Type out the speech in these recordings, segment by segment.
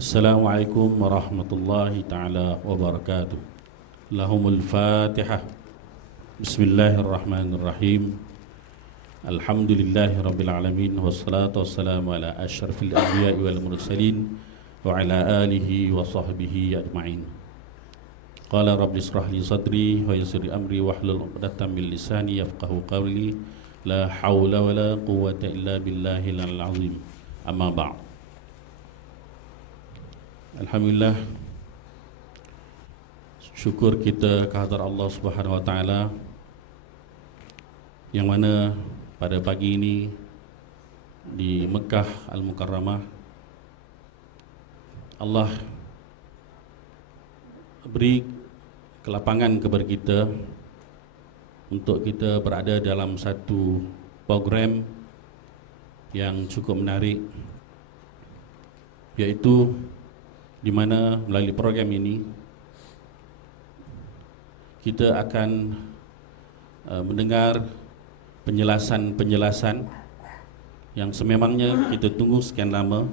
Assalamualaikum warahmatullahi ta'ala wabarakatuh. Lahumul Fatihah. Bismillahirrahmanirrahim. Alhamdulillahi rabbil alamin. Wassalatu wassalamu ala asyrafil anbiya'i wal mursalin wa ala alihi wa sahbihi ajma'in. Qala rabbi israh li sadri wa yassir li amri wahlul 'uqdatam min lisani yafqahu qawli. La haula wa la quwwata illa billahil azim. Amma ba'd. Alhamdulillah, syukur kita kehadrat Allah Subhanahu wa taala yang mana pada pagi ini di Mekah Al-Mukarramah Allah beri kelapangan kepada kita untuk kita berada dalam satu program yang cukup menarik, iaitu di mana melalui program ini kita akan mendengar penjelasan-penjelasan yang sememangnya kita tunggu sekian lama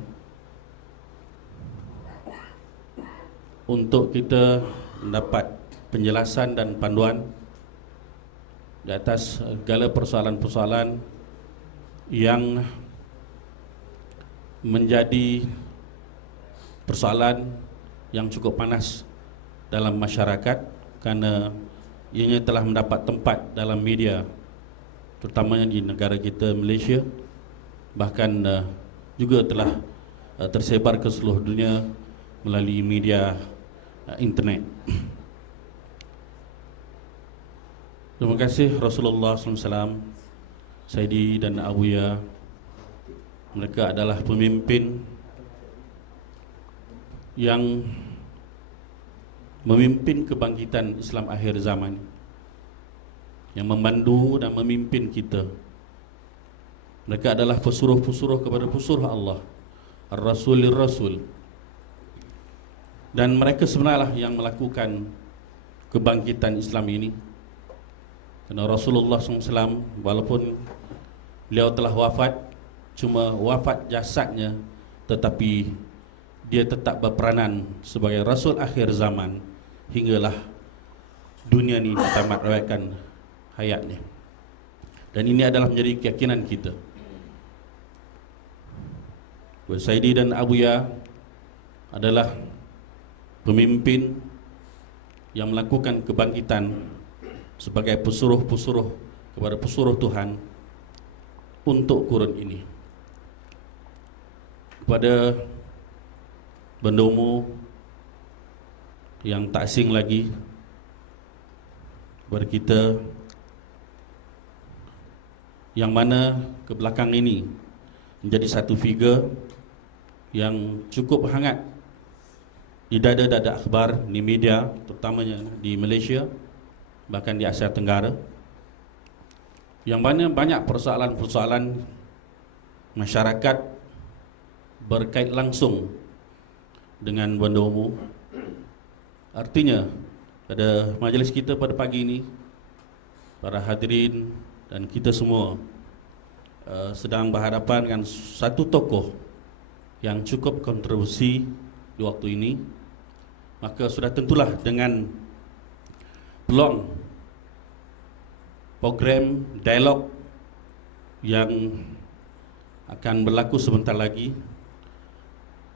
untuk kita mendapat penjelasan dan panduan di atas segala persoalan-persoalan yang menjadi persoalan yang cukup panas dalam masyarakat kerana ianya telah mendapat tempat dalam media, terutamanya di negara kita Malaysia, bahkan juga telah tersebar ke seluruh dunia melalui media internet. Terima kasih Rasulullah SAW, Sayyidi dan Abuya. Mereka adalah pemimpin yang memimpin kebangkitan Islam akhir zaman, yang memandu dan memimpin kita. Mereka adalah pesuruh-pesuruh kepada pesuruh Allah, Ar-Rasulil Rasul. Dan mereka sebenarnya yang melakukan kebangkitan Islam ini. Kerana Rasulullah SAW, walaupun beliau telah wafat, cuma wafat jasadnya, tetapi dia tetap berperanan sebagai Rasul akhir zaman hinggalah dunia ini tamat rawaikan hayatnya. Dan ini adalah menjadi keyakinan kita. Sayyidi dan Abuya adalah pemimpin yang melakukan kebangkitan sebagai pesuruh-pesuruh kepada pesuruh Tuhan untuk kurun ini. Kepada Bendomo yang tak asing lagi kepada kita, yang mana ke belakang ini menjadi satu figure yang cukup hangat di dada-dada akhbar di media, terutamanya di Malaysia, bahkan di Asia Tenggara, yang mana banyak persoalan-persoalan masyarakat berkait langsung dengan Bendomo. Artinya pada majlis kita pada pagi ini, para hadirin dan kita semua sedang berhadapan dengan satu tokoh yang cukup kontroversi di waktu ini. Maka sudah tentulah dengan peluang program dialog yang akan berlaku sebentar lagi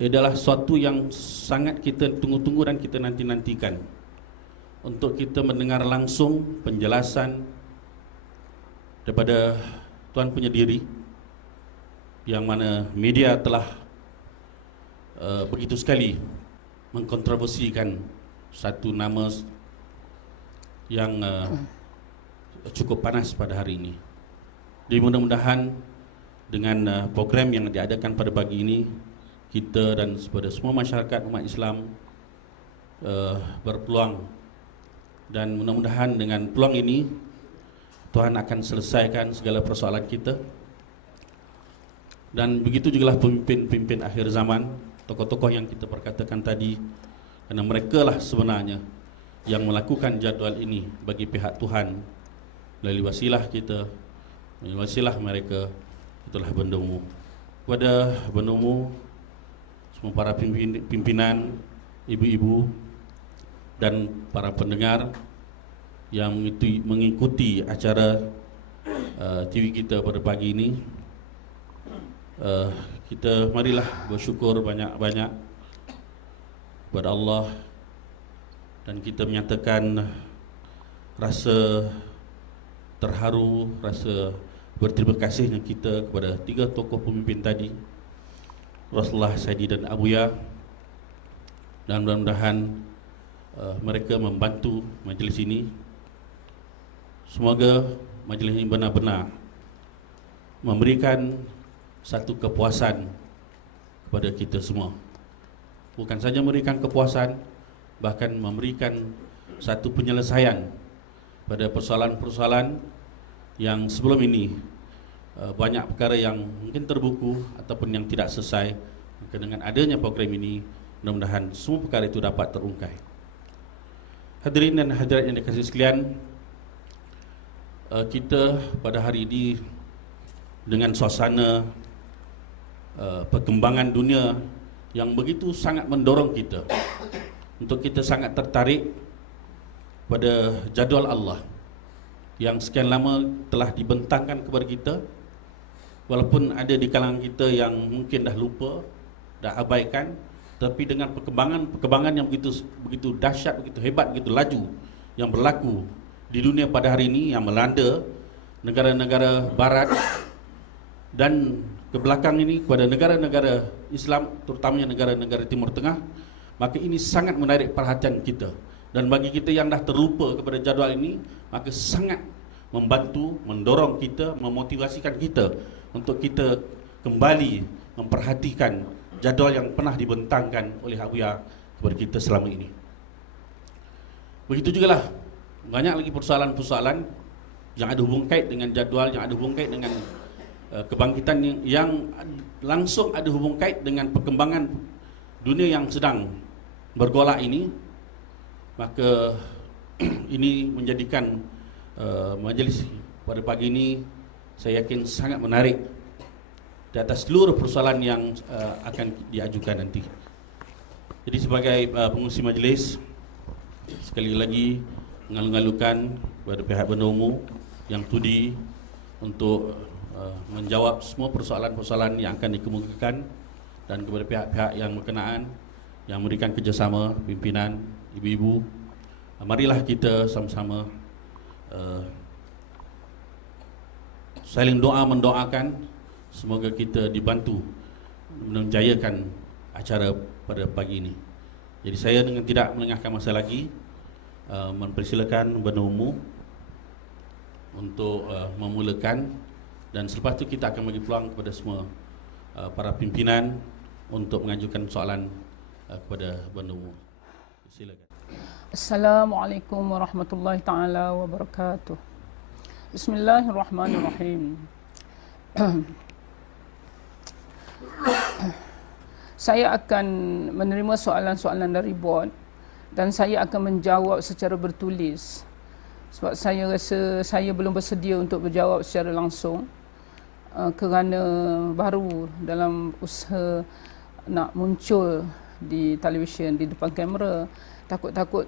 adalah suatu yang sangat kita tunggu-tunggu dan kita nanti-nantikan, untuk kita mendengar langsung penjelasan daripada Tuan Penyediri, yang mana media telah begitu sekali mengkontroversikan satu nama yang cukup panas pada hari ini. Jadi mudah-mudahan dengan program yang diadakan pada pagi ini, kita dan kepada semua masyarakat umat Islam berpeluang, dan mudah-mudahan dengan peluang ini Tuhan akan selesaikan segala persoalan kita. Dan begitu jugalah pemimpin-pemimpin akhir zaman, tokoh-tokoh yang kita perkatakan tadi, kerana mereka lah sebenarnya yang melakukan jadual ini bagi pihak Tuhan melalui wasilah kita, melalui wasilah mereka, itulah Bendomo. Kepada Bendomo semua para pimpinan, ibu-ibu dan para pendengar yang mengikuti acara TV kita pada pagi ini. Kita marilah bersyukur banyak-banyak kepada Allah, dan kita menyatakan rasa terharu, rasa berterima kasihnya kita kepada tiga tokoh pemimpin tadi, Rasulullah, Saidi dan Abuya, dan mudah-mudahan mereka membantu majlis ini. Semoga majlis ini benar-benar memberikan satu kepuasan kepada kita semua. Bukan saja memberikan kepuasan, bahkan memberikan satu penyelesaian pada persoalan-persoalan yang sebelum ini banyak perkara yang mungkin terbuku ataupun yang tidak selesai. Maka dengan adanya program ini, mudah-mudahan semua perkara itu dapat terungkai. Hadirin dan hadirat yang dikasihi sekalian, kita pada hari ini dengan suasana perkembangan dunia yang begitu sangat mendorong kita untuk kita sangat tertarik pada jadual Allah yang sekian lama telah dibentangkan kepada kita, walaupun ada di kalangan kita yang mungkin dah lupa, dah abaikan, tapi dengan perkembangan yang begitu dahsyat, begitu hebat, begitu laju yang berlaku di dunia pada hari ini, yang melanda negara-negara barat dan ke belakang ini kepada negara-negara Islam, terutamanya negara-negara Timur Tengah, maka ini sangat menarik perhatian kita. Dan bagi kita yang dah terlupa kepada jadual ini, maka sangat membantu, mendorong kita, memotivasikan kita untuk kita kembali memperhatikan jadual yang pernah dibentangkan oleh Abuya kepada kita selama ini. Begitu jugalah banyak lagi persoalan-persoalan yang ada hubung kait dengan jadual, yang ada hubung kait dengan kebangkitan yang langsung ada hubung kait dengan perkembangan dunia yang sedang bergolak ini. Maka ini menjadikan majlis pada pagi ini saya yakin sangat menarik di atas seluruh persoalan yang akan diajukan nanti. Jadi sebagai pengurusi majlis, sekali lagi mengalu-alukan kepada pihak Bendahara Umum yang tudi untuk menjawab semua persoalan-persoalan yang akan dikemukakan, dan kepada pihak-pihak yang berkenaan yang memberikan kerjasama, pimpinan, ibu-ibu, marilah kita sama-sama saling doa mendoakan semoga kita dibantu menjayakan acara pada pagi ini. Jadi saya dengan tidak melengahkan masa lagi mempersilakan Bendahara Umum untuk memulakan, dan selepas itu kita akan bagi peluang kepada semua para pimpinan untuk mengajukan soalan kepada Bendahara Umum. Silakan. Assalamualaikum warahmatullahi taala wabarakatuh. Bismillahirrahmanirrahim. Saya akan menerima soalan-soalan dari board dan saya akan menjawab secara bertulis, sebab saya rasa saya belum bersedia untuk berjawab secara langsung kerana baru dalam usaha nak muncul di televisyen, di depan kamera. Takut-takut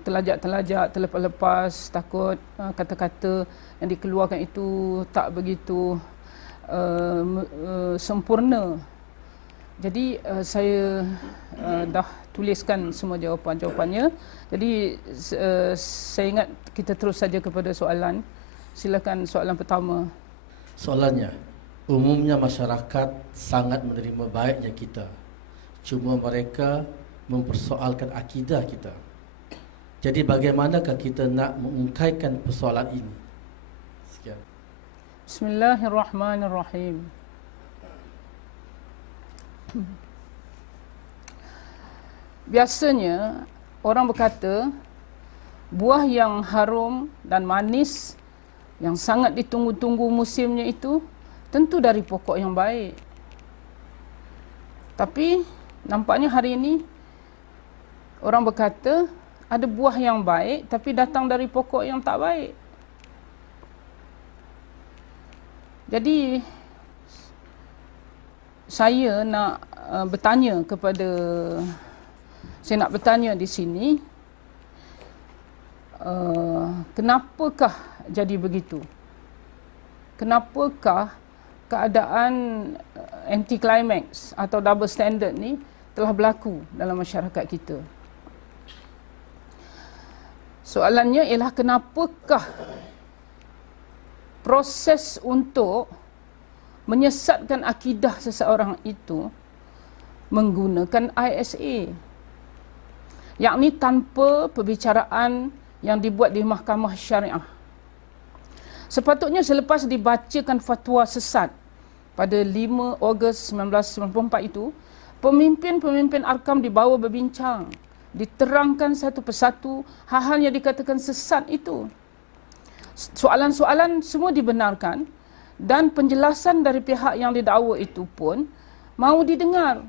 terlajak-terlajak, terlepas-lepas, takut kata-kata yang dikeluarkan itu tak begitu sempurna. Jadi saya dah tuliskan semua jawapan-jawapannya. Jadi saya ingat kita terus saja kepada soalan. Silakan soalan pertama. Soalannya, umumnya masyarakat sangat menerima baiknya kita, cuma mereka mempersoalkan akidah kita. Jadi bagaimanakah kita nak mengungkaikan persoalan ini? Sekian. Bismillahirrahmanirrahim. Biasanya orang berkata buah yang harum dan manis yang sangat ditunggu-tunggu musimnya itu tentu dari pokok yang baik. Tapi nampaknya hari ini orang berkata ada buah yang baik tapi datang dari pokok yang tak baik. Jadi saya nak bertanya di sini, kenapakah jadi begitu? Kenapakah keadaan anti climax atau double standard ni telah berlaku dalam masyarakat kita? Soalannya ialah kenapakah proses untuk menyesatkan akidah seseorang itu menggunakan ISA, yakni tanpa perbicaraan yang dibuat di mahkamah syariah. Sepatutnya selepas dibacakan fatwa sesat pada 5 Ogos 1994 itu, pemimpin-pemimpin Arkam dibawa berbincang, diterangkan satu persatu hal-hal yang dikatakan sesat itu. Soalan-soalan semua dibenarkan dan penjelasan dari pihak yang didakwa itu pun mahu didengar.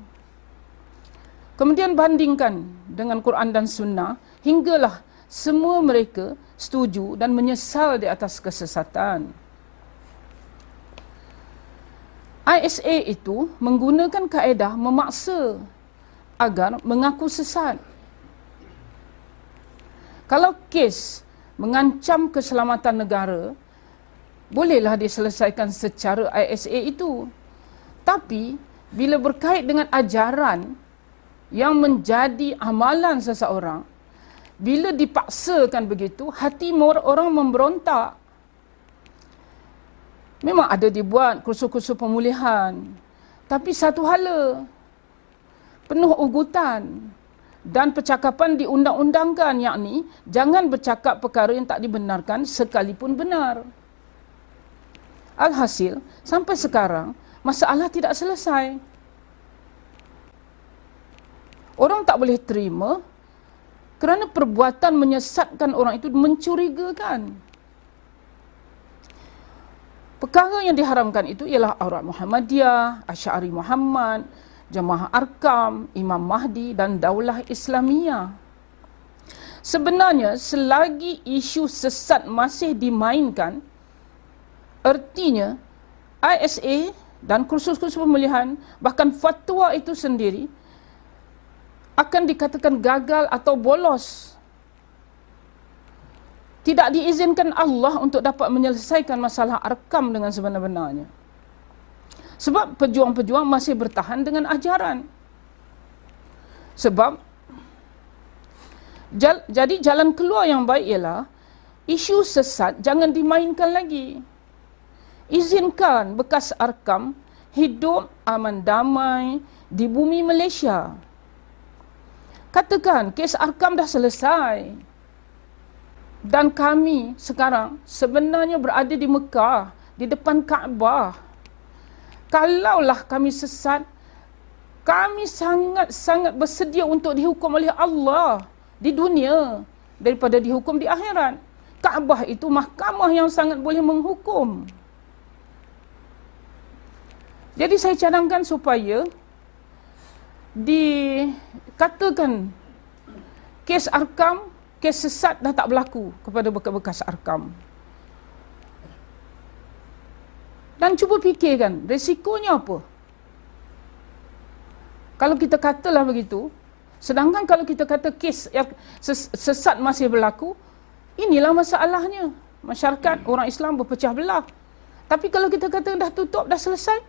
Kemudian bandingkan dengan Quran dan Sunnah hinggalah semua mereka setuju dan menyesal di atas kesesatan. ISA itu menggunakan kaedah memaksa agar mengaku sesat. Kalau kes mengancam keselamatan negara, bolehlah diselesaikan secara ISA itu. Tapi bila berkait dengan ajaran yang menjadi amalan seseorang, bila dipaksakan begitu, hati orang memberontak. Memang ada dibuat kursus-kursus pemulihan, tapi satu hala, penuh ugutan dan percakapan diundang-undangkan, yakni jangan bercakap perkara yang tak dibenarkan sekalipun benar. Alhasil, sampai sekarang, masalah tidak selesai. Orang tak boleh terima kerana perbuatan menyesatkan orang itu mencurigakan. Perkara yang diharamkan itu ialah Aurat Muhammadiyah, Asy'ari Muhammad, Jamaah Arkam, Imam Mahdi dan Daulah Islamiyah. Sebenarnya, selagi isu sesat masih dimainkan, artinya ISA dan kursus-kursus pemulihan, bahkan fatwa itu sendiri, akan dikatakan gagal atau bolos. Tidak diizinkan Allah untuk dapat menyelesaikan masalah Arkam dengan sebenar-benarnya. Sebab pejuang-pejuang masih bertahan dengan ajaran. Sebab, jadi jalan keluar yang baik ialah, isu sesat jangan dimainkan lagi. Izinkan bekas Arkam hidup aman damai di bumi Malaysia. Katakan kes Arkam dah selesai. Dan kami sekarang sebenarnya berada di Mekah, di depan Kaabah. Kalaulah kami sesat, kami sangat-sangat bersedia untuk dihukum oleh Allah di dunia daripada dihukum di akhirat. Kaabah itu mahkamah yang sangat boleh menghukum. Jadi saya cadangkan supaya dikatakan kes Arkam, kes sesat dah tak berlaku kepada bekas-bekas Arkam. Dan cuba fikirkan, resikonya apa? Kalau kita katalah begitu, sedangkan kalau kita kata kes yang sesat masih berlaku, inilah masalahnya. Masyarakat, orang Islam berpecah belah. Tapi kalau kita kata dah tutup, dah selesai,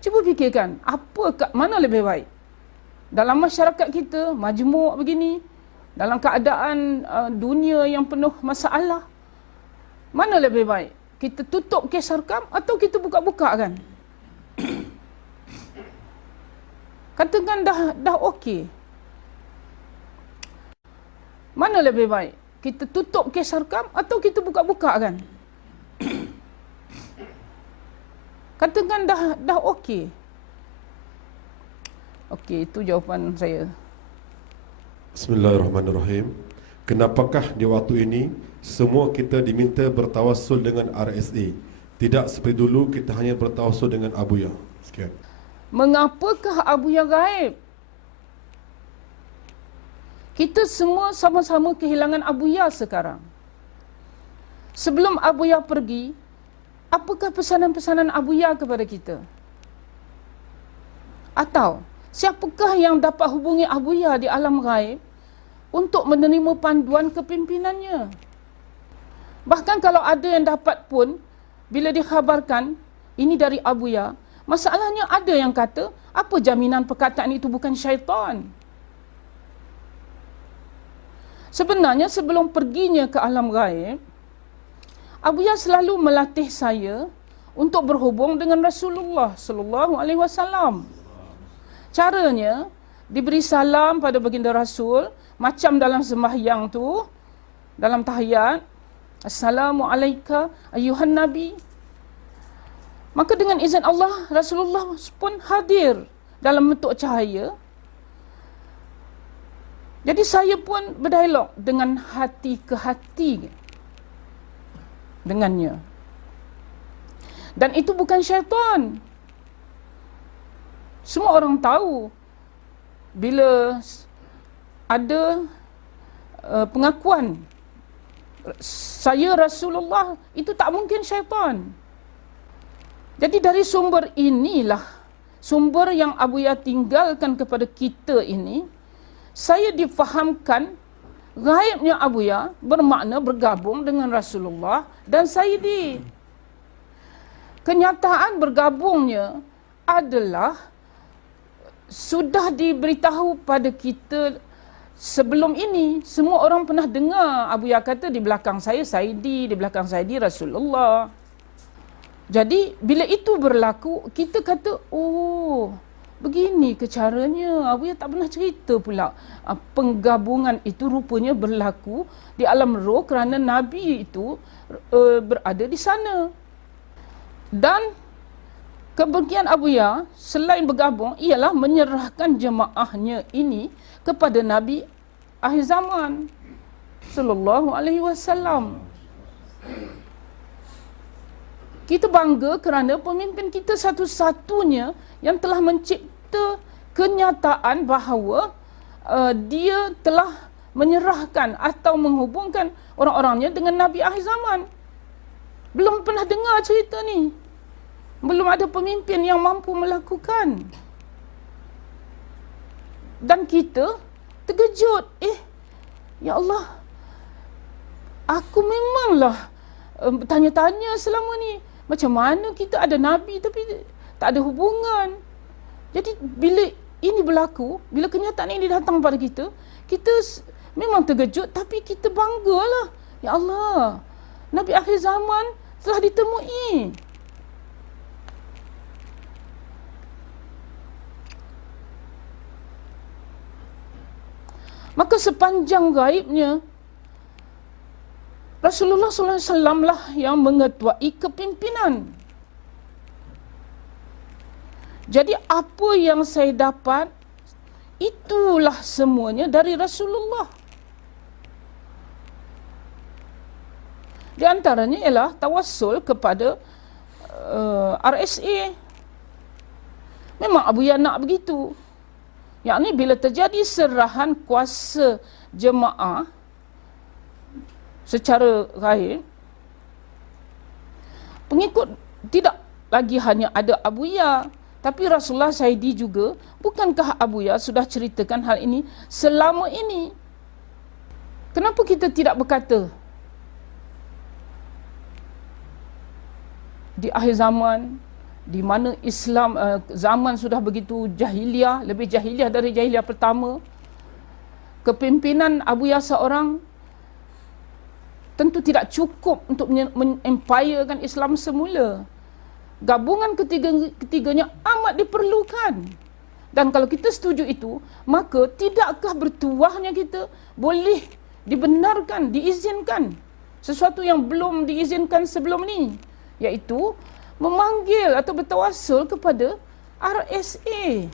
cuba fikirkan, mana lebih baik? Dalam masyarakat kita, majmuk begini, dalam keadaan dunia yang penuh masalah, mana lebih baik? Kita tutup kes Arkam atau kita buka-buka kan? Katakan dah okey. Mana lebih baik? Kita tutup kes Arkam atau kita buka-buka kan? Katakan dah okey. Okey, itu jawapan saya. Bismillahirrahmanirrahim. Kenapakah di waktu ini semua kita diminta bertawassul dengan RSA? Tidak seperti dulu kita hanya bertawassul dengan Abuya. Sekian. Mengapakah Abuya gaib? Kita semua sama-sama kehilangan Abuya sekarang. Sebelum Abuya pergi, apakah pesanan-pesanan Abuya kepada kita? Atau siapakah yang dapat hubungi Abuya di alam gaib untuk menerima panduan kepimpinannya? Bahkan kalau ada yang dapat pun, bila dikhabarkan ini dari Abuya, masalahnya ada yang kata, apa jaminan perkataan itu bukan syaitan? Sebenarnya sebelum perginya ke alam gaib, Abuya selalu melatih saya untuk berhubung dengan Rasulullah sallallahu alaihi wasallam. Caranya diberi salam pada baginda Rasul macam dalam sembahyang tu, dalam tahiyat, Assalamualaikum ayuhan Nabi. Maka dengan izin Allah, Rasulullah pun hadir dalam bentuk cahaya. Jadi saya pun berdialog dengan hati ke hati dengannya. Dan itu bukan syaitan. Semua orang tahu bila ada pengakuan saya Rasulullah, itu tak mungkin syaitan. Jadi dari sumber inilah, sumber yang Abuya tinggalkan kepada kita ini, saya difahamkan gaibnya Abuya bermakna bergabung dengan Rasulullah dan Sayyidi. Kenyataan bergabungnya adalah sudah diberitahu pada kita sebelum ini. Semua orang pernah dengar Abuya kata di belakang saya Sayyidi, di belakang Sayyidi Rasulullah. Jadi bila itu berlaku, kita kata, oh, begini ke caranya. Abuya tak pernah cerita pula. Penggabungan itu rupanya berlaku di alam roh kerana Nabi itu berada di sana. Dan kebahagiaan Abuya selain bergabung ialah menyerahkan jemaahnya ini kepada Nabi akhir zaman sallallahu alaihi wasallam. Kita bangga kerana pemimpin kita satu-satunya yang telah mencipta kenyataan bahawa dia telah menyerahkan atau menghubungkan orang-orangnya dengan Nabi akhir zaman. Belum pernah dengar cerita ni. Belum ada pemimpin yang mampu melakukan. Dan kita terkejut. Ya Allah, aku memanglah bertanya-tanya selama ni. Macam mana kita ada Nabi tapi tak ada hubungan. Jadi bila ini berlaku, bila kenyataan ini datang pada kita, kita memang terkejut tapi kita banggalah. Ya Allah, Nabi akhir zaman telah ditemui. Maka sepanjang gaibnya, Rasulullah SAW lah yang mengetuai kepimpinan. Jadi apa yang saya dapat, itulah semuanya dari Rasulullah. Di antaranya ialah tawassul kepada RSA. Memang Abuya nak begitu. Yakni bila terjadi serahan kuasa jemaah secara gaib, pengikut tidak lagi hanya ada Abuya, tapi Rasulullah Sayyidi juga. Bukankah Abuya sudah ceritakan hal ini selama ini? Kenapa kita tidak berkata di akhir zaman, di mana Islam zaman sudah begitu jahiliah, lebih jahiliah dari jahiliah pertama, kepimpinan Abuya seorang tentu tidak cukup untuk mengempirekan Islam semula. Gabungan ketiganya amat diperlukan. Dan kalau kita setuju itu, maka tidakkah bertuahnya kita boleh dibenarkan, diizinkan sesuatu yang belum diizinkan sebelum ni, iaitu memanggil atau bertawassul kepada RSA.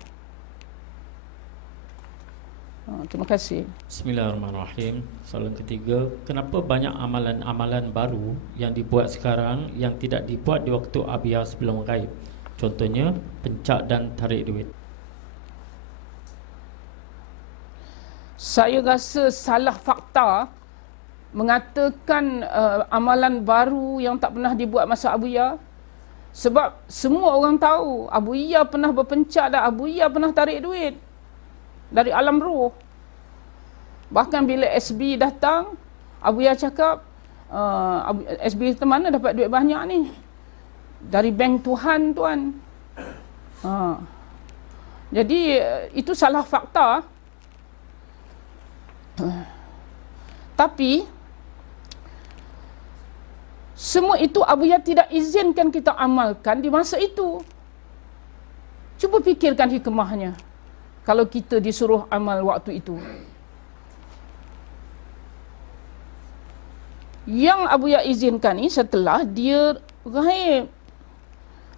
Terima kasih. Bismillahirrahmanirrahim. Soalan ketiga, kenapa banyak amalan-amalan baru yang dibuat sekarang yang tidak dibuat di waktu Abuya sebelum gaib? Contohnya, pencak dan tarik duit. Saya rasa salah fakta mengatakan amalan baru yang tak pernah dibuat masa Abuya. Sebab semua orang tahu Abu Iyah pernah berpencak dan Abu Iyah pernah tarik duit dari alam roh. Bahkan bila SB datang, Abu Iyah cakap, SB kata, mana dapat duit banyak ni? Dari bank Tuhan, tuan. Jadi itu salah fakta. Tapi semua itu Abu Iyah tidak izinkan kita amalkan di masa itu. Cuba fikirkan hikmahnya kalau kita disuruh amal waktu itu. Yang Abu Iyah izinkan ini setelah dia gaib.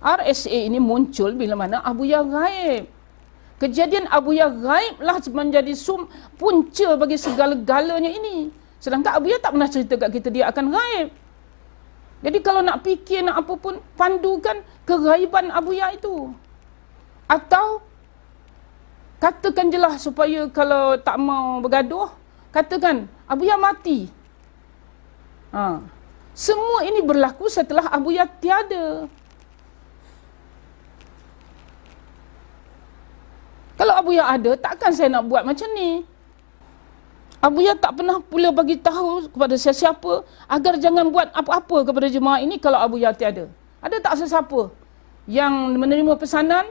RSA ini muncul bila mana Abu Iyah gaib. Kejadian Abu Iyah gaib lah menjadi punca bagi segala-galanya ini. Sedangkan Abu Iyah tak pernah cerita kat kita dia akan gaib. Jadi kalau nak fikir, nak apa pun, pandukan kegaiban Abu Iyah itu. Atau katakan je lah supaya kalau tak mau bergaduh, katakan Abu Iyah mati. Semua ini berlaku setelah Abu Iyah tiada. Kalau Abu Iyah ada, takkan saya nak buat macam ni. Abu Iyah tak pernah pula bagi tahu kepada sesiapa agar jangan buat apa-apa kepada jemaah ini kalau Abu Iyah tiada. Ada tak sesiapa yang menerima pesanan,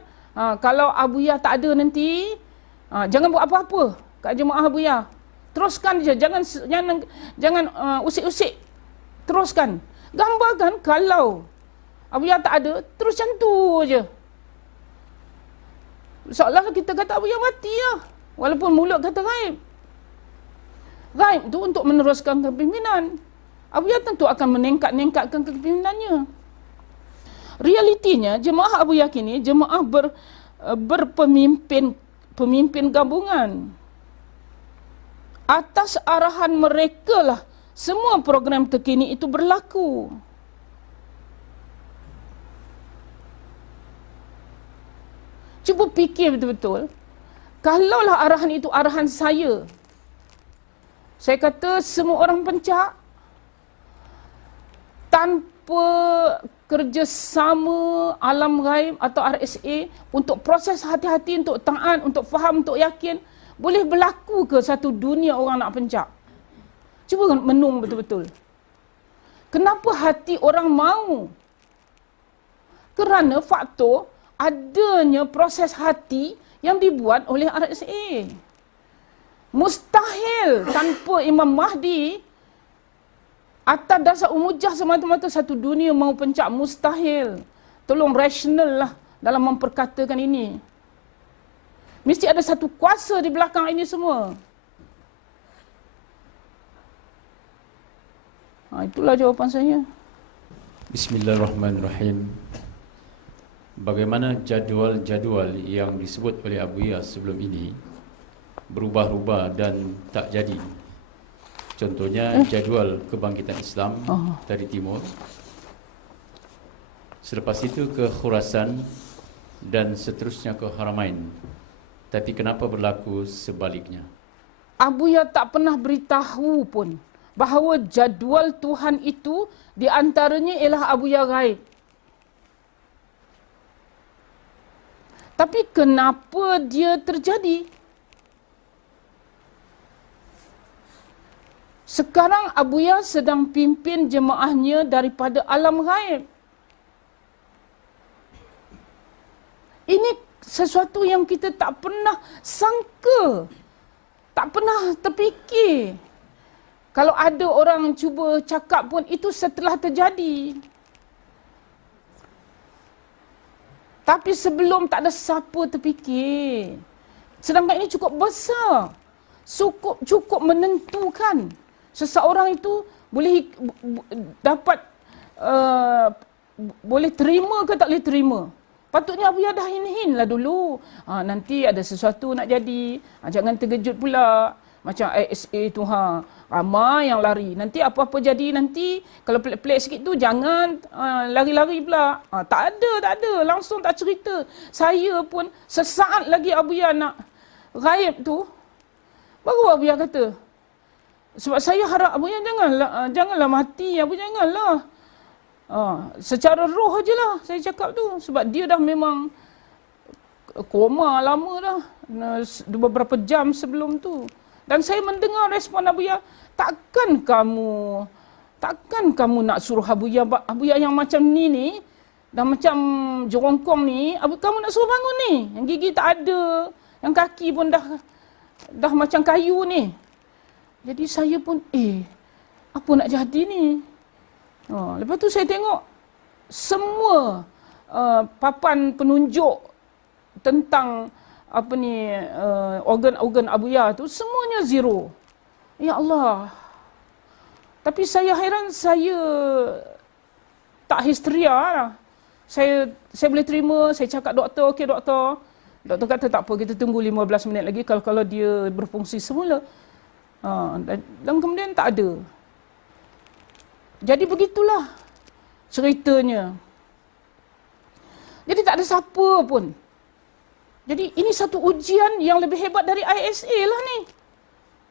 kalau Abu Iyah tak ada nanti, jangan buat apa-apa kat jemaah Abu Iyah. Teruskan je, jangan usik-usik. Teruskan. Gambarkan kalau Abu Iyah tak ada, terus macam tu je. Seolah kita kata Abu Iyah mati lah. Walaupun mulut kata gaib. Gaib tu untuk meneruskan kepimpinan. Abu Iyah tentu akan meningkatkan kepimimpinannya. Realitinya, jemaah Abu Iyah ini jemaah pemimpin gabungan. Atas arahan mereka lah semua program terkini itu berlaku. Cuba fikir betul-betul. Kalaulah arahan itu arahan saya kata semua orang pencak tanpa kerjasama alam gaib atau RSA untuk proses hati-hati, untuk taat, untuk faham, untuk yakin, boleh berlaku ke satu dunia orang nak pencak? Cuba menung betul-betul. Kenapa hati orang mau? Kerana faktor adanya proses hati yang dibuat oleh RSA. Mustahil tanpa Imam Mahdi atas dasar umujah semata-mata satu dunia mau pencak. Mustahil. Tolong rasional lah dalam memperkatakan ini. Mesti ada satu kuasa di belakang ini semua. Itulah jawapan saya. Bismillahirrahmanirrahim. Bagaimana jadual-jadual yang disebut oleh Abu Iyah sebelum ini berubah-ubah dan tak jadi. Contohnya jadual kebangkitan Islam dari timur. Selepas itu ke Khurasan dan seterusnya ke Haramain. Tapi kenapa berlaku sebaliknya? Abu Iyah tak pernah beritahu pun bahawa jadual Tuhan itu di antaranya ialah Abu Iyah gaib. Tapi kenapa dia terjadi? Sekarang Abu Iyah sedang pimpin jemaahnya daripada alam gaib. Ini sesuatu yang kita tak pernah sangka, tak pernah terfikir. Kalau ada orang cuba cakap pun itu setelah terjadi. Tapi sebelum tak ada siapa terfikir. Sedangkan ini cukup besar. Cukup menentukan seseorang itu boleh dapat boleh terima ke tak boleh terima. Patutnya Abu Iyah dah hin-hin lah dulu. Nanti ada sesuatu nak jadi. Jangan terkejut pula. Macam ISA tu ramai yang lari. Nanti apa-apa jadi nanti kalau pelik-pelik sikit tu jangan lari-lari pula. Tak ada. Langsung tak cerita. Saya pun sesaat lagi Abu Iyah nak gaib tu, baru Abu Iyah kata, sebab saya harap Abu Iyah janganlah mati. Abu janganlah. Secara roh je lah saya cakap tu. Sebab dia dah memang koma lama dah. Beberapa jam sebelum tu. Dan saya mendengar respon Abuya, takkan kamu nak suruh Abuya yang macam ni, dah macam jerongkong ni, kamu nak suruh bangun ni. Yang gigi tak ada, yang kaki pun dah macam kayu ni. Jadi saya pun, apa nak jadi ni? Lepas tu saya tengok semua papan penunjuk tentang organ-organ Abuya tu semuanya zero. Ya Allah. Tapi saya heran, saya tak histeria lah. Saya boleh terima, saya cakap doktor, okey doktor. Doktor kata tak apa, kita tunggu 15 minit lagi kalau dia berfungsi semula. Dan kemudian tak ada. Jadi begitulah ceritanya. Jadi tak ada siapa pun. Jadi ini satu ujian yang lebih hebat dari ISA lah ni.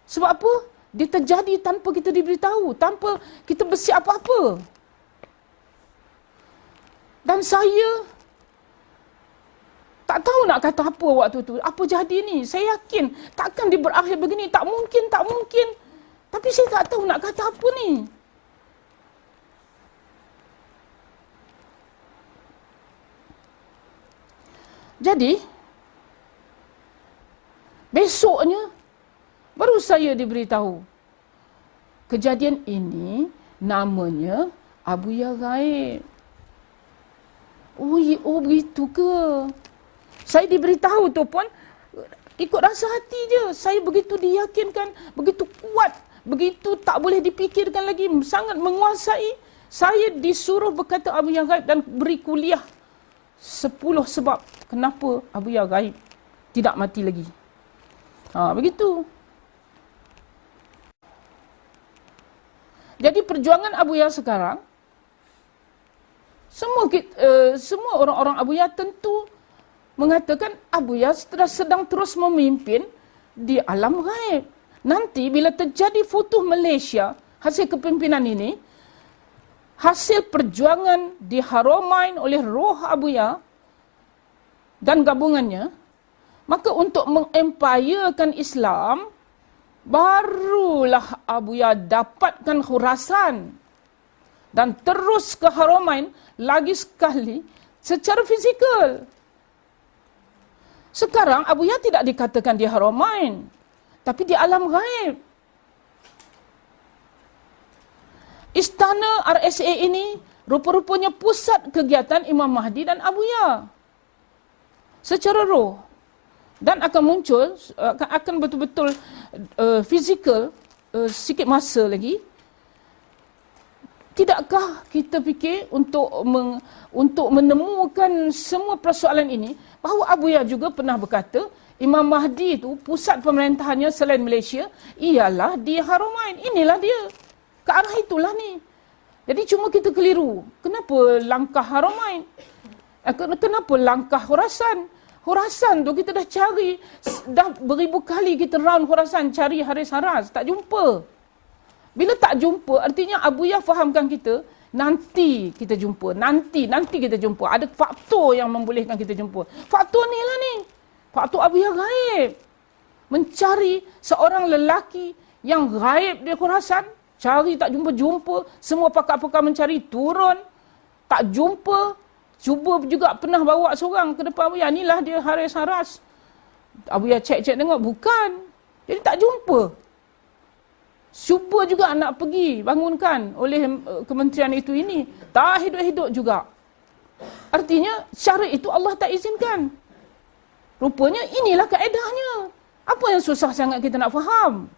Sebab apa? Dia terjadi tanpa kita diberitahu, tanpa kita bersiap apa-apa. Dan saya tak tahu nak kata apa waktu tu. Apa jadi ni? Saya yakin takkan dia berakhir begini. Tak mungkin. Tapi saya tak tahu nak kata apa ni. Jadi, besoknya baru saya diberitahu. Kejadian ini namanya Abuya Ghaib. Oh begitu ke? Saya diberitahu tu pun ikut rasa hati je. Saya begitu diyakinkan, begitu kuat, begitu tak boleh dipikirkan lagi, sangat menguasai. Saya disuruh berkata Abuya Ghaib dan beri kuliah 10 sebab kenapa Abuya Ghaib tidak mati lagi. Begitu. Jadi perjuangan Abuya sekarang, semua orang-orang Abuya tentu mengatakan Abuya sedang terus memimpin di alam ghaib. Nanti bila terjadi Futuh Malaysia, hasil kepimpinan ini, hasil perjuangan di Haramain oleh roh Abuya dan gabungannya, maka untuk mengempirekan Islam, barulah Abuya dapatkan Khurasan dan terus ke Haramain lagi sekali secara fizikal. Sekarang Abuya tidak dikatakan di Haramain, tapi di alam ghaib. Istana RSA ini rupa-rupanya pusat kegiatan Imam Mahdi dan Abuya secara roh, dan akan muncul, akan betul-betul fizikal sikit masa lagi. Tidakkah kita fikir untuk menemukan semua persoalan ini, bahawa Abuya juga pernah berkata Imam Mahdi itu pusat pemerintahannya selain Malaysia ialah di Haramain. Inilah dia. Ke arah itulah ni. Jadi cuma kita keliru. Kenapa langkah Haramain? Kenapa langkah Khurasan? Khurasan tu kita dah cari, dah beribu kali kita round Khurasan cari Haris Haras, tak jumpa. Bila tak jumpa, artinya Abuya fahamkan kita, nanti kita jumpa, nanti kita jumpa. Ada faktor yang membolehkan kita jumpa. Faktor ni lah ni. Faktor Abuya Ghaib. Mencari seorang lelaki yang ghaib di Khurasan, cari tak jumpa-jumpa, semua pakar-pakar mencari, turun, tak jumpa. Cuba juga pernah bawa seorang ke depan Abuya, inilah dia Haris Haras. Abuya cek-cek tengok, bukan. Jadi tak jumpa. Cuba juga nak pergi bangunkan oleh kementerian itu ini, tak hidup-hidup juga. Artinya cara itu Allah tak izinkan. Rupanya inilah kaedahnya. Apa yang susah sangat kita nak faham?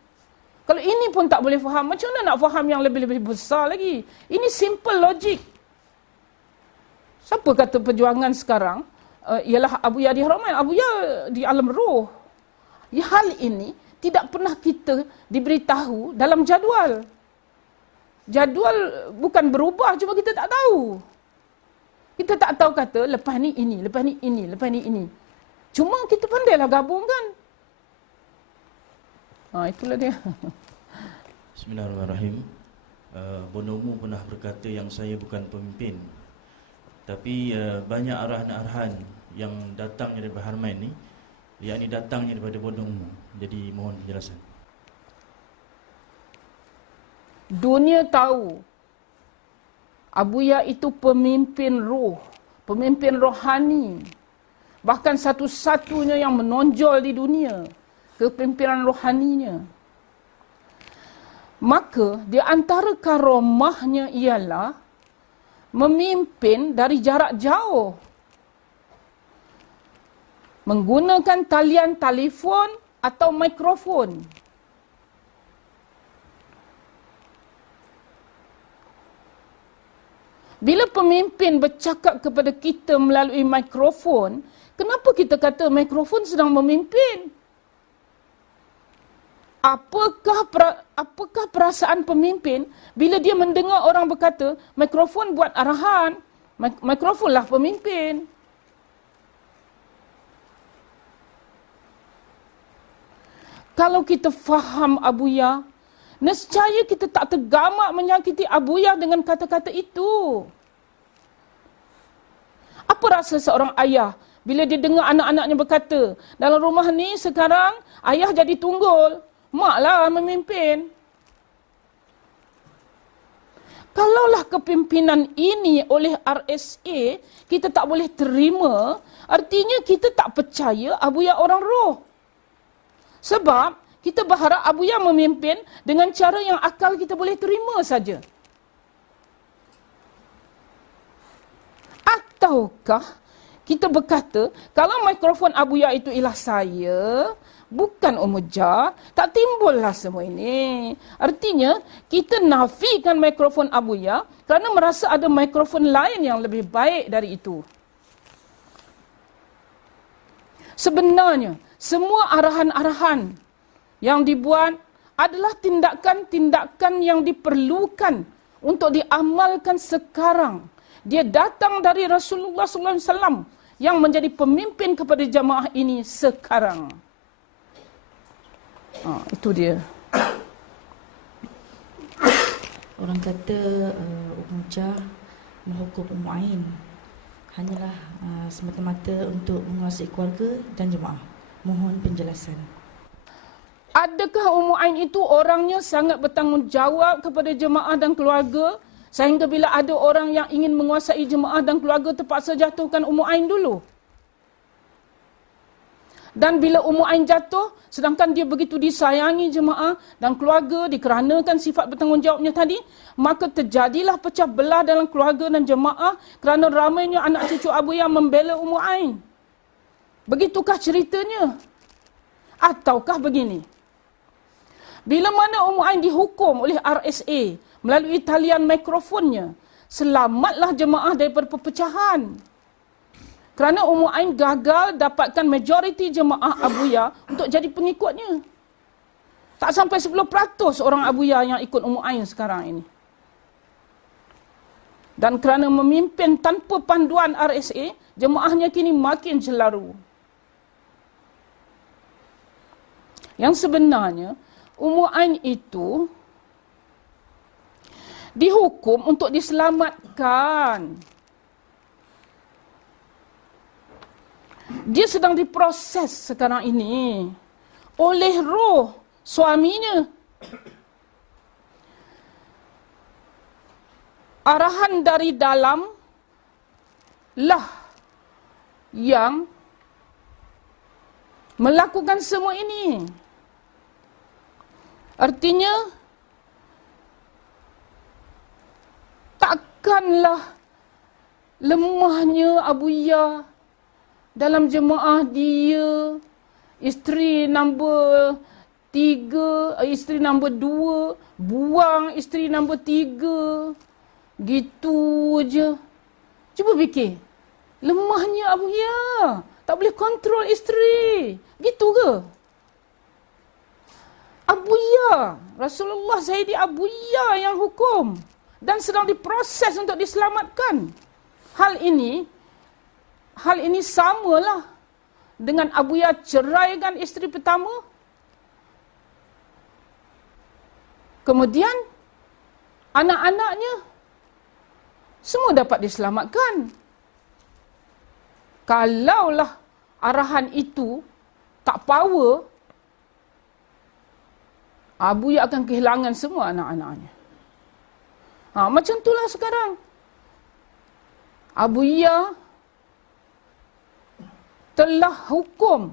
Kalau ini pun tak boleh faham, macam mana nak faham yang lebih-lebih besar lagi? Ini simple logic. Siapa kata perjuangan sekarang ialah Abuya di Haramain, Abuya di alam roh. Hal ini tidak pernah kita diberitahu dalam jadual. Jadual bukan berubah, cuma kita tak tahu. Kita tak tahu kata lepas ni ini, lepas ni ini, lepas ni ini. Cuma kita pandailah gabungkan. Itulah dia. Bismillahirrahmanirrahim. Bonomo pernah berkata yang saya bukan pemimpin. Tapi banyak arahan-arahan yang datangnya daripada Harmain ni, yakni datangnya daripada Bonomo. Jadi mohon penjelasan. Dunia tahu Abuya itu pemimpin roh, pemimpin rohani. Bahkan satu-satunya yang menonjol di dunia kepimpinan rohaninya. Maka di antara karomahnya ialah memimpin dari jarak jauh. Menggunakan talian telefon atau mikrofon. Bila pemimpin bercakap kepada kita melalui mikrofon, kenapa kita kata mikrofon sedang memimpin? Apakah perasaan pemimpin bila dia mendengar orang berkata mikrofon buat arahan, mikrofonlah pemimpin? Kalau kita faham Abuya, nescaya kita tak tergamak menyakiti Abuya dengan kata-kata itu. Apa rasa seorang ayah bila dia dengar anak-anaknya berkata, dalam rumah ni sekarang ayah jadi tunggul, maklah memimpin. Kalaulah kepimpinan ini oleh RSA kita tak boleh terima, artinya kita tak percaya Abuya orang roh. Sebab kita berharap Abuya memimpin dengan cara yang akal kita boleh terima saja. Ataukah kita berkata, kalau mikrofon Abuya itu ialah saya, bukan Umuja, tak timbullah semua ini. Artinya, kita nafikan mikrofon Abuya kerana merasa ada mikrofon lain yang lebih baik dari itu. Sebenarnya, semua arahan-arahan yang dibuat adalah tindakan-tindakan yang diperlukan untuk diamalkan sekarang. Dia datang dari Rasulullah SAW yang menjadi pemimpin kepada jamaah ini sekarang. Itu dia. Orang kata Umuja menghukum Ain hanyalah semata-mata untuk menguasai keluarga dan jemaah. Mohon penjelasan. Adakah Ain itu orangnya sangat bertanggungjawab kepada jemaah dan keluarga sehingga bila ada orang yang ingin menguasai jemaah dan keluarga terpaksa jatuhkan Ain dulu? Dan bila Ain jatuh, sedangkan dia begitu disayangi jemaah dan keluarga dikarenakan sifat bertanggungjawabnya tadi, maka terjadilah pecah belah dalam keluarga dan jemaah kerana ramainya anak cucu Abu yang membela Ain. Begitukah ceritanya? Ataukah begini? Bila mana Ain dihukum oleh RSA melalui talian mikrofonnya, selamatlah jemaah daripada perpecahan. Kerana Ain gagal dapatkan majoriti jemaah Abuya untuk jadi pengikutnya. Tak sampai 10% orang Abuya yang ikut Ain sekarang ini. Dan kerana memimpin tanpa panduan RSA, jemaahnya kini makin celaru. Yang sebenarnya, Ain itu dihukum untuk diselamatkan. Dia sedang diproses sekarang ini oleh roh suaminya. Arahan dari dalam lah yang melakukan semua ini. Artinya, takkanlah lemahnya Abuya dalam jemaah dia, isteri nombor 3, isteri nombor 2, buang isteri nombor 3. Gitu je. Cuba fikir. Lemahnya Abuya. Tak boleh kontrol isteri. Gitu ke? Abuya. Rasulullah Sayyidi Abuya yang hukum. Dan sedang diproses untuk diselamatkan. Hal ini samalah dengan Abuya ceraikan isteri pertama. Kemudian anak-anaknya semua dapat diselamatkan. Kalaulah arahan itu tak power, Buya akan kehilangan semua anak-anaknya. Macam itulah sekarang. Buya telah hukum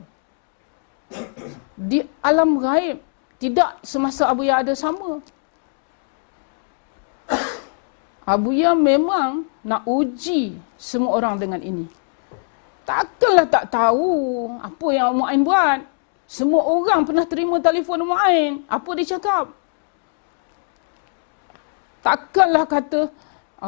di alam gaib. Tidak semasa Buya ada sama. Buya memang nak uji semua orang dengan ini. Takkanlah tak tahu apa yang Mu'ain buat. Semua orang pernah terima telefon Mu'ain. Apa dia cakap? Takkanlah kata,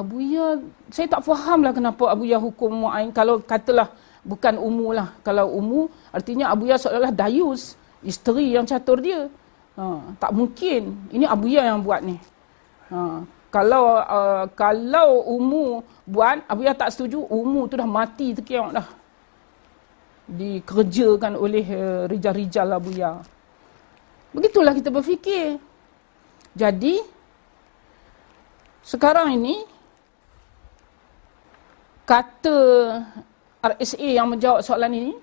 Buya, saya tak fahamlah kenapa Buya hukum Mu'ain. Kalau katalah bukan Ummu lah. Kalau Ummu, artinya Buya seolah-olah dayus, isteri yang catur dia. Tak mungkin. Ini Buya yang buat ni. Kalau Ummu buat, Buya tak setuju, Ummu tu dah mati terkeong dah. Dikerjakan oleh rijal-rijal Buya. Begitulah kita berfikir. Jadi, sekarang ini, kata RSA yang menjawab soalan ini,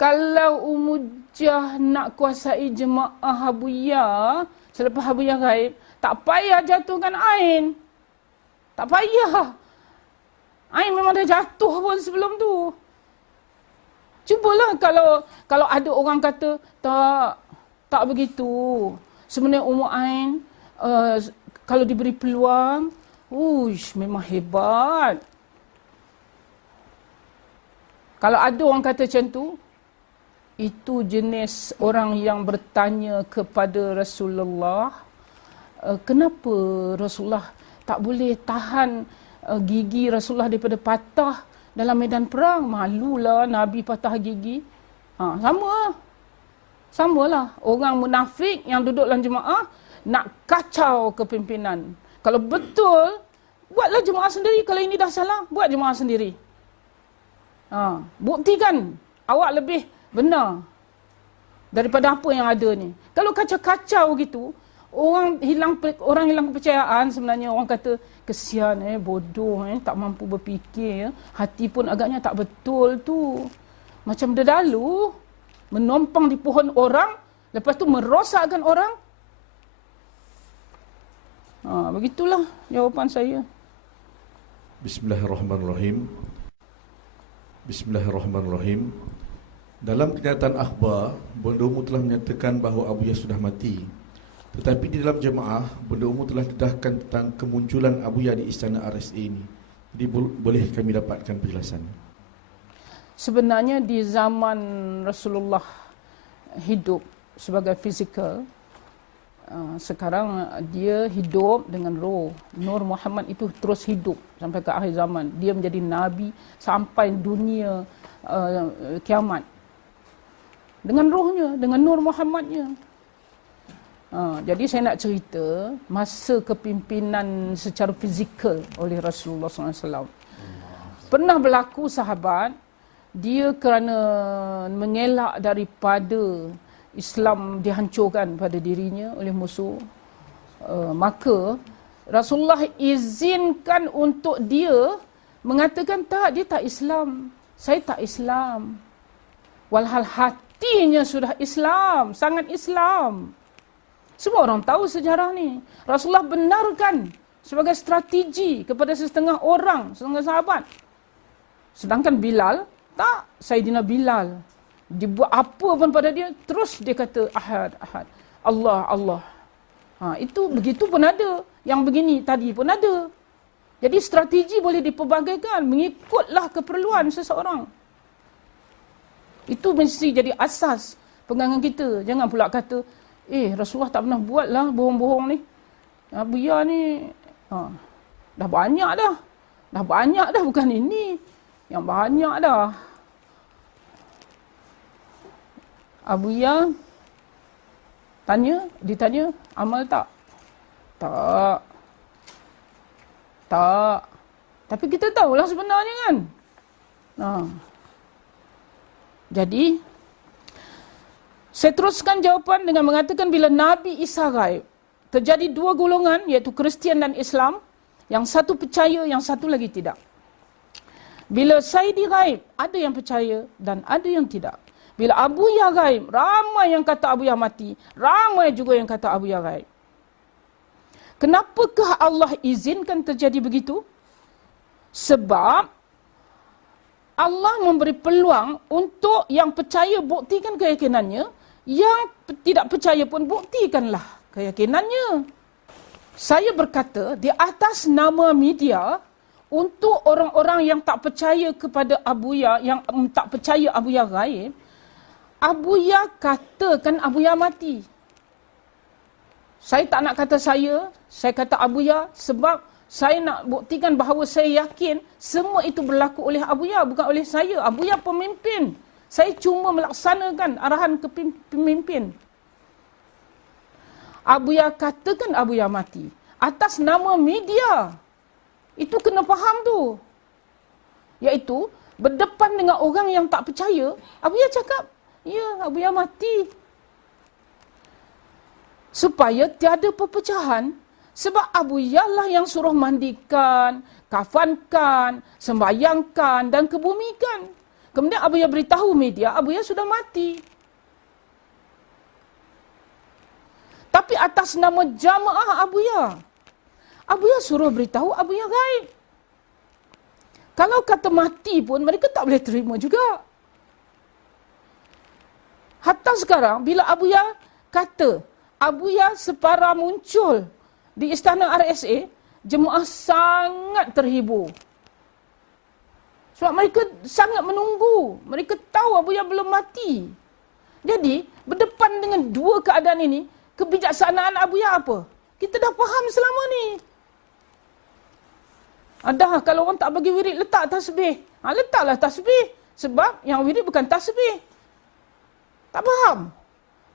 kalau Umujah nak kuasai jemaah Buya selepas Buya gaib, tak payah jatuhkan Ain. Tak payah. Ain memang dah jatuh pun sebelum tu. Cubalah kalau ada orang kata, tak begitu. Sebenarnya Ain, kalau diberi peluang, memang hebat. Kalau ada orang kata macam tu, itu jenis orang yang bertanya kepada Rasulullah, kenapa Rasulullah tak boleh tahan gigi Rasulullah daripada patah dalam medan perang? Malulah Nabi patah gigi. Samalah. Orang munafik yang duduk dalam jemaah nak kacau kepimpinan. Kalau betul, buatlah jemaah sendiri. Kalau ini dah salah, buat jemaah sendiri. Buktikan awak lebih benar daripada apa yang ada ni. Kalau kacau-kacau gitu, orang hilang kepercayaan. Sebenarnya orang kata, kesian bodoh tak mampu berfikir. Hati pun agaknya tak betul tu. Macam dedalu menompang di pohon orang, lepas tu merosakkan orang. Begitulah jawapan saya. Bismillahirrahmanirrahim. Bismillahirrahmanirrahim. Dalam kenyataan akhbar, Bonda Ummu telah menyatakan bahawa Buya sudah mati. Tetapi di dalam jemaah, Bonda Ummu telah dedahkan tentang kemunculan Buya di istana RSA ini. Jadi boleh kami dapatkan penjelasan? Sebenarnya di zaman Rasulullah hidup sebagai fizikal, sekarang dia hidup dengan roh. Nur Muhammad itu terus hidup sampai ke akhir zaman. Dia menjadi Nabi sampai dunia kiamat. Dengan rohnya, dengan Nur Muhammadnya. Jadi saya nak cerita masa kepimpinan secara fizikal oleh Rasulullah SAW. Pernah berlaku sahabat, dia kerana mengelak daripada Islam dihancurkan pada dirinya oleh musuh, maka Rasulullah izinkan untuk dia mengatakan, tak, dia tak Islam. Saya tak Islam. Walhal hatinya sudah Islam, sangat Islam. Semua orang tahu sejarah ni. Rasulullah benarkan sebagai strategi kepada setengah orang, setengah sahabat. Sedangkan Bilal, tak, Sayyidina Bilal. Dibuat apa pun pada dia, terus dia kata Ahad, Ahad. Allah, Allah. Itu begitu pun ada. Yang begini tadi pun ada. Jadi strategi boleh dipelbagaikan, mengikutlah keperluan seseorang. Itu mesti jadi asas pegangan kita. Jangan pula kata, Rasulullah tak pernah buat lah bohong-bohong ni. Buya ni, dah banyak dah. Dah banyak dah, bukan ini. Yang banyak dah. Buya ditanya, amal tak? Tak. Tak. Tapi kita tahulah sebenarnya kan. Jadi, saya teruskan jawapan dengan mengatakan bila Nabi Isa gaib, terjadi dua golongan, iaitu Kristian dan Islam. Yang satu percaya, yang satu lagi tidak. Bila Sayyidi gaib, ada yang percaya dan ada yang tidak. Bila Abu Ya gaib, ramai yang kata Abu Ya mati, ramai juga yang kata Abu Ya gaib. Kenapakah Allah izinkan terjadi begitu? Sebab Allah memberi peluang untuk yang percaya buktikan keyakinannya, yang tidak percaya pun buktikanlah keyakinannya. Saya berkata di atas nama media untuk orang-orang yang tak percaya kepada Abu Ya, yang tak percaya Abu Ya gaib, Abu Ya katakan Abu Ya mati. Saya tak nak kata saya kata Abu Ya sebab saya nak buktikan bahawa saya yakin semua itu berlaku oleh Abu Ya, bukan oleh saya. Abu Ya pemimpin. Saya cuma melaksanakan arahan pemimpin. Abu Ya katakan Abu Ya mati. Atas nama media. Itu kena faham tu. Iaitu, berdepan dengan orang yang tak percaya, Abu Ya cakap, ya, Abu Ya mati. Supaya tiada perpecahan. Sebab Abu Ya lah yang suruh mandikan, kafankan, sembayangkan dan kebumikan. Kemudian Abu Ya beritahu media, Abu Ya sudah mati. Tapi atas nama jamaah Abu Ya suruh beritahu Abu Ya gaib. Kalau kata mati pun mereka tak boleh terima juga. Hatta sekarang bila Abu Ya kata Abu Ya separa muncul di istana RSA, jemaah sangat terhibur. Sebab mereka sangat menunggu. Mereka tahu Abu Ya belum mati. Jadi, berdepan dengan dua keadaan ini, kebijaksanaan Abu Ya apa? Kita dah faham selama ni. Ada kalau orang tak bagi wirid, letak tasbih. Letaklah tasbih. Sebab yang wirid bukan tasbih. Tak faham.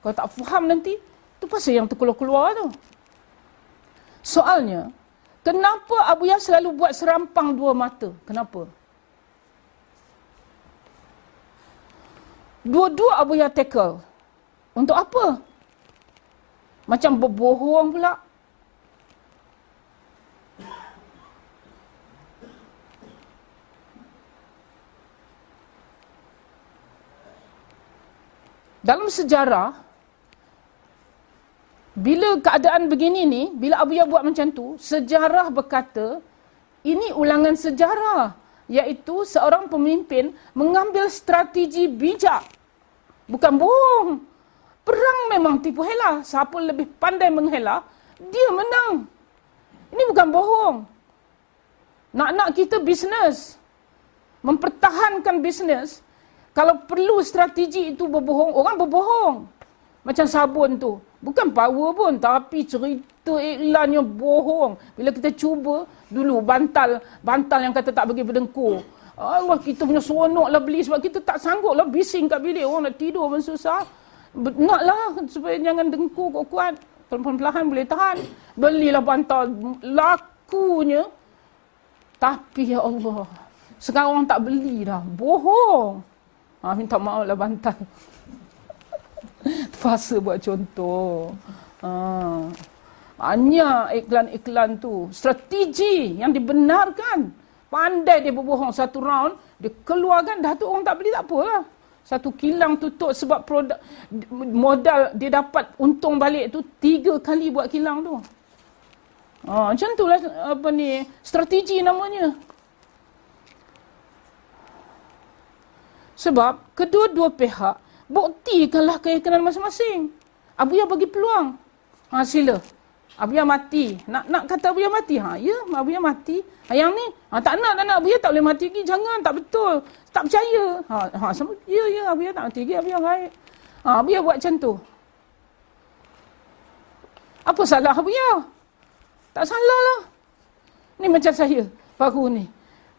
Kalau tak faham nanti, itu pasal yang terkeluar-keluar tu. Soalnya, kenapa Abu Ya selalu buat serampang dua mata? Kenapa? Dua-dua Abu Ya tackle. Untuk apa? Macam berbohong pula. Dalam sejarah, bila keadaan begini ni, bila Abu Ya buat macam tu, sejarah berkata, ini ulangan sejarah. Iaitu seorang pemimpin mengambil strategi bijak. Bukan bohong. Perang memang tipu hela. Siapa lebih pandai menghela, dia menang. Ini bukan bohong. Nak-nak kita bisnes, mempertahankan bisnes, kalau perlu strategi itu berbohong, orang berbohong. Macam sabun tu. Bukan power pun, tapi cerita iklannya bohong. Bila kita cuba, dulu bantal yang kata tak bagi berdengkur. Allah, kita punya seronok lah beli sebab kita tak sanggup lah bising kat bilik. Orang nak tidur pun susah. Naklah supaya jangan dengkur kuat-kuat. Perlahan-lahan boleh tahan. Belilah bantal. Lakunya. Tapi ya Allah, sekarang orang tak beli dah. Bohong. Minta maaf lah bantal. Terpaksa buat contoh. Banyak iklan-iklan tu. Strategi yang dibenarkan. Pandai dia berbohong satu round. Dia keluarkan, dah tu orang tak beli, tak apalah. Satu kilang tutup sebab produk modal dia dapat untung balik tu 3 kali buat kilang tu. Macam itulah strategi namanya. Sebab kedua-dua pihak buktikanlah keyakinan masing-masing. Abu Ya bagi peluang. Sila. Abu Ya mati. Nak kata Abu Ya mati? Ya, Abu Ya mati. Yang ni, tak nak Abu Ya tak boleh mati lagi. Jangan, tak betul. Tak percaya. Ya, Abu Ya tak mati lagi. Abu Ya gaib. Abu Ya buat macam tu. Apa salah Abu Ya? Tak salah lah. Ni macam saya, baru ni.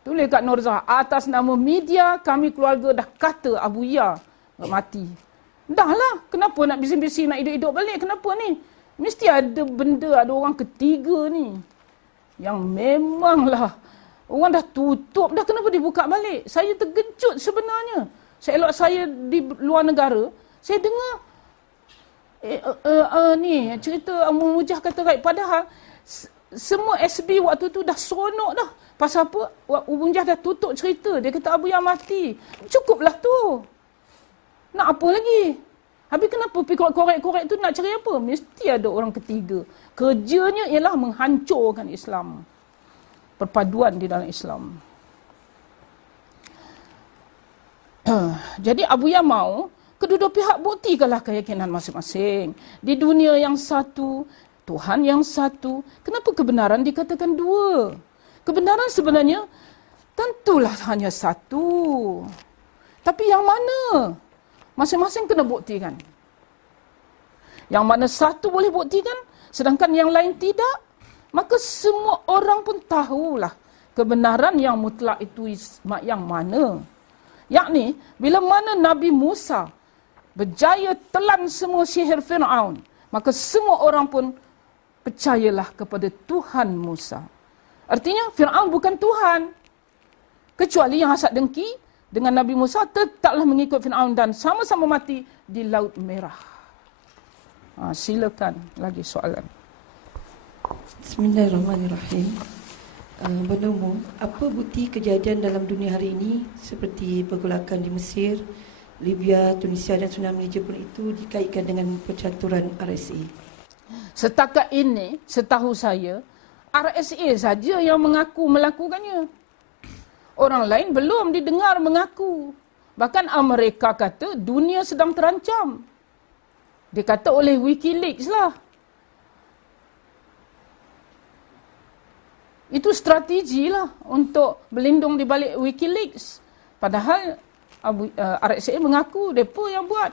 Tulis kat Norzah, atas nama media kami keluarga dah kata Abu Ya mati. Dah lah, kenapa nak bising-bising nak hidup-hidup balik? Kenapa ni? Mesti ada benda, ada orang ketiga ni. Yang memanglah, orang dah tutup dah, kenapa dibuka balik? Saya terkejut sebenarnya. Seelok saya di luar negara, saya dengar ni cerita Amu Mujah kata right, padahal semua SB waktu tu dah seronok dah. Pasal apa? Amu Mujah dah tutup cerita. Dia kata Abu Yah mati. Cukuplah tu. Nak apa lagi? Habis kenapa pergi korek-korek tu nak cari apa? Mesti ada orang ketiga. Kerjanya ialah menghancurkan Islam. Perpaduan di dalam Islam. Jadi Abu Yah mau kedua-dua pihak buktikanlah keyakinan masing-masing. Di dunia yang satu, Tuhan yang satu. Kenapa kebenaran dikatakan dua? Kebenaran sebenarnya tentulah hanya satu. Tapi yang mana? Masing-masing kena buktikan. Yang mana satu boleh buktikan, sedangkan yang lain tidak, maka semua orang pun tahulah kebenaran yang mutlak itu yang mana. Yakni, bila mana Nabi Musa berjaya telan semua sihir Fir'aun, maka semua orang pun percayalah kepada Tuhan Musa. Artinya, Fir'aun bukan Tuhan. Kecuali yang hasad dengki dengan Nabi Musa tetaplah mengikut Fir'aun dan sama-sama mati di Laut Merah. Silakan lagi soalan. Bismillahirrahmanirrahim. Benda umum, apa bukti kejadian dalam dunia hari ini seperti pergolakan di Mesir, Libya, Tunisia dan tsunami Jepun itu dikaitkan dengan percaturan RSA? Setakat ini, setahu saya, RSA saja yang mengaku melakukannya. Orang lain belum didengar mengaku. Bahkan Amerika kata dunia sedang terancam. Dia kata oleh WikiLeaks lah. Itu strategi lah untuk berlindung di balik WikiLeaks. Padahal RSA mengaku mereka yang buat.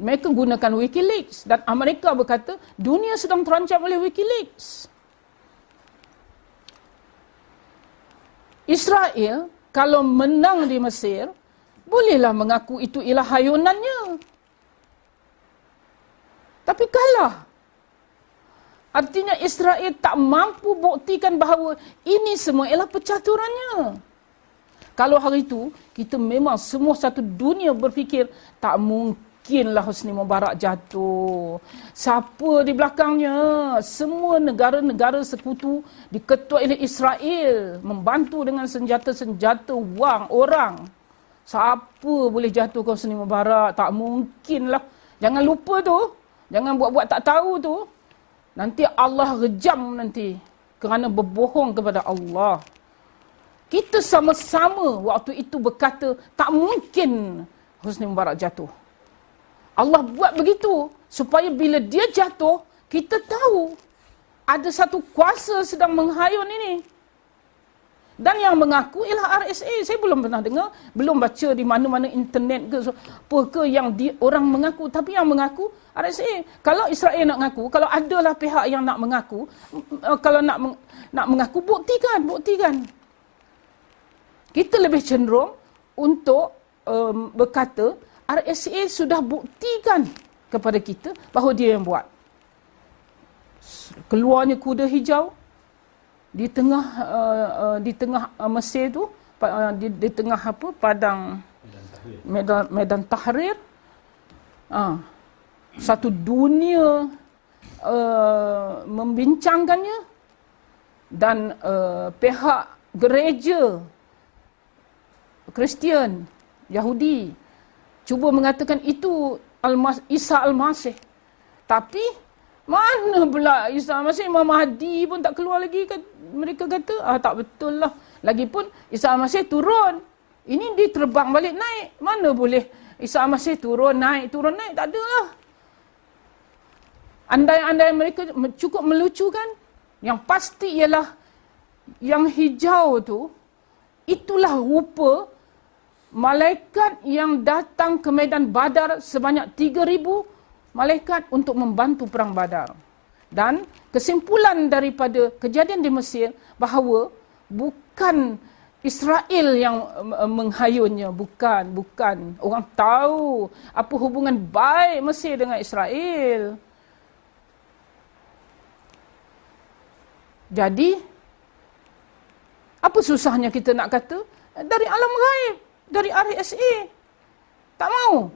Mereka gunakan WikiLeaks. Dan Amerika berkata dunia sedang terancam oleh WikiLeaks. Israel kalau menang di Mesir, bolehlah mengaku itu ialah hayunannya. Tapi kalah. Artinya Israel tak mampu buktikan bahawa ini semua ialah percaturannya. Kalau hari itu, kita memang semua satu dunia berfikir, tak mungkinlah Hosni Mubarak jatuh. Siapa di belakangnya? Semua negara-negara sekutu diketuai oleh Israel, membantu dengan senjata-senjata wang orang. Siapa boleh jatuh ke Hosni Mubarak? Tak mungkinlah. Jangan lupa tu. Jangan buat-buat tak tahu tu. Nanti Allah rejam nanti kerana berbohong kepada Allah. Kita sama-sama waktu itu berkata tak mungkin Hosni Mubarak jatuh. Allah buat begitu supaya bila dia jatuh, kita tahu ada satu kuasa sedang menghayun ini. Dan yang mengaku ialah RSA. Saya belum pernah dengar, belum baca di mana-mana internet ke apa ke yang orang mengaku. Tapi yang mengaku RSA. Kalau Israel nak mengaku, kalau adalah pihak yang nak mengaku, kalau nak mengaku, buktikan. Kita lebih cenderung untuk berkata RSA sudah buktikan kepada kita bahawa dia yang buat. Keluarnya kuda hijau di tengah Mesir tu, di tengah apa padang Medan Tahrir. Satu dunia membincangkannya dan pihak gereja Kristian, Yahudi cuba mengatakan itu Isa Al-Masih. Tapi mana pula Isa Al-Masih, Imam Mahdi pun tak keluar lagi. Mereka kata, tak betul lah. Lagipun Isa Al-Masih turun. Ini dia terbang balik naik. Mana boleh Isa Al-Masih turun naik, tak ada lah. Andai-andai mereka cukup melucukan, yang pasti ialah yang hijau tu, itulah rupa malaikat yang datang ke medan Badar sebanyak 3,000 malaikat untuk membantu perang Badar. Dan kesimpulan daripada kejadian di Mesir bahawa bukan Israel yang menghayunnya, bukan. Orang tahu apa hubungan baik Mesir dengan Israel. Jadi, apa susahnya kita nak kata dari alam gaib, dari RSA. Tak mau.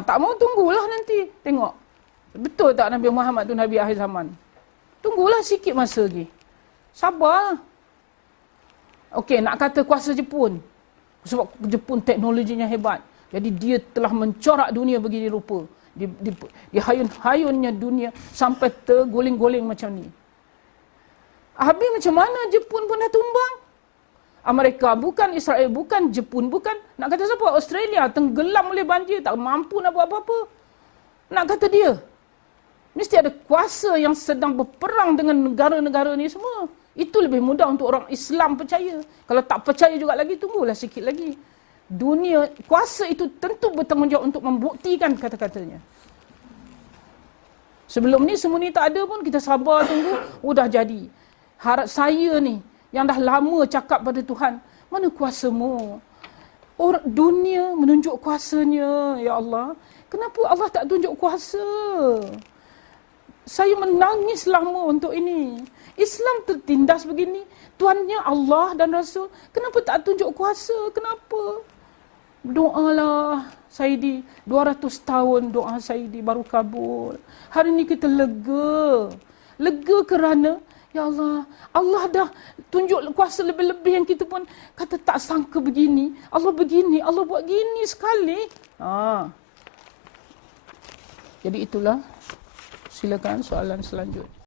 Tak mau, tunggulah nanti. Tengok. Betul tak Nabi Muhammad tu Nabi akhir zaman? Tunggulah sikit masa lagi. Sabar. Okey, nak kata kuasa Jepun. Sebab Jepun teknologinya hebat. Jadi dia telah mencorak dunia begini rupa. Di hayun-hayunnya dunia sampai terguling-guling macam ni. Habis macam mana Jepun pun dah tumbang? Amerika bukan, Israel bukan, Jepun bukan. Nak kata siapa? Australia tenggelam oleh banjir, tak mampu nak buat apa-apa. Nak kata dia. Mesti ada kuasa yang sedang berperang dengan negara-negara ni semua. Itu lebih mudah untuk orang Islam percaya. Kalau tak percaya juga lagi, tunggulah sikit lagi. Dunia, kuasa itu tentu bertanggungjawab untuk membuktikan kata-katanya. Sebelum ni semua ni tak ada pun, kita sabar tunggu, dah jadi. Harap saya ni, yang dah lama cakap pada Tuhan, mana kuasamu? Orang dunia menunjuk kuasanya, ya Allah. Kenapa Allah tak tunjuk kuasa? Saya menangis lama untuk ini. Islam tertindas begini. Tuannya Allah dan Rasul. Kenapa tak tunjuk kuasa? Kenapa? Doalah Saidi. 200 tahun doa Saidi baru kabul. Hari ini kita lega. Lega kerana ya Allah, Allah dah tunjuk kuasa lebih-lebih yang kita pun kata tak sangka begini. Allah begini, Allah buat gini sekali. Jadi itulah. Silakan soalan selanjutnya.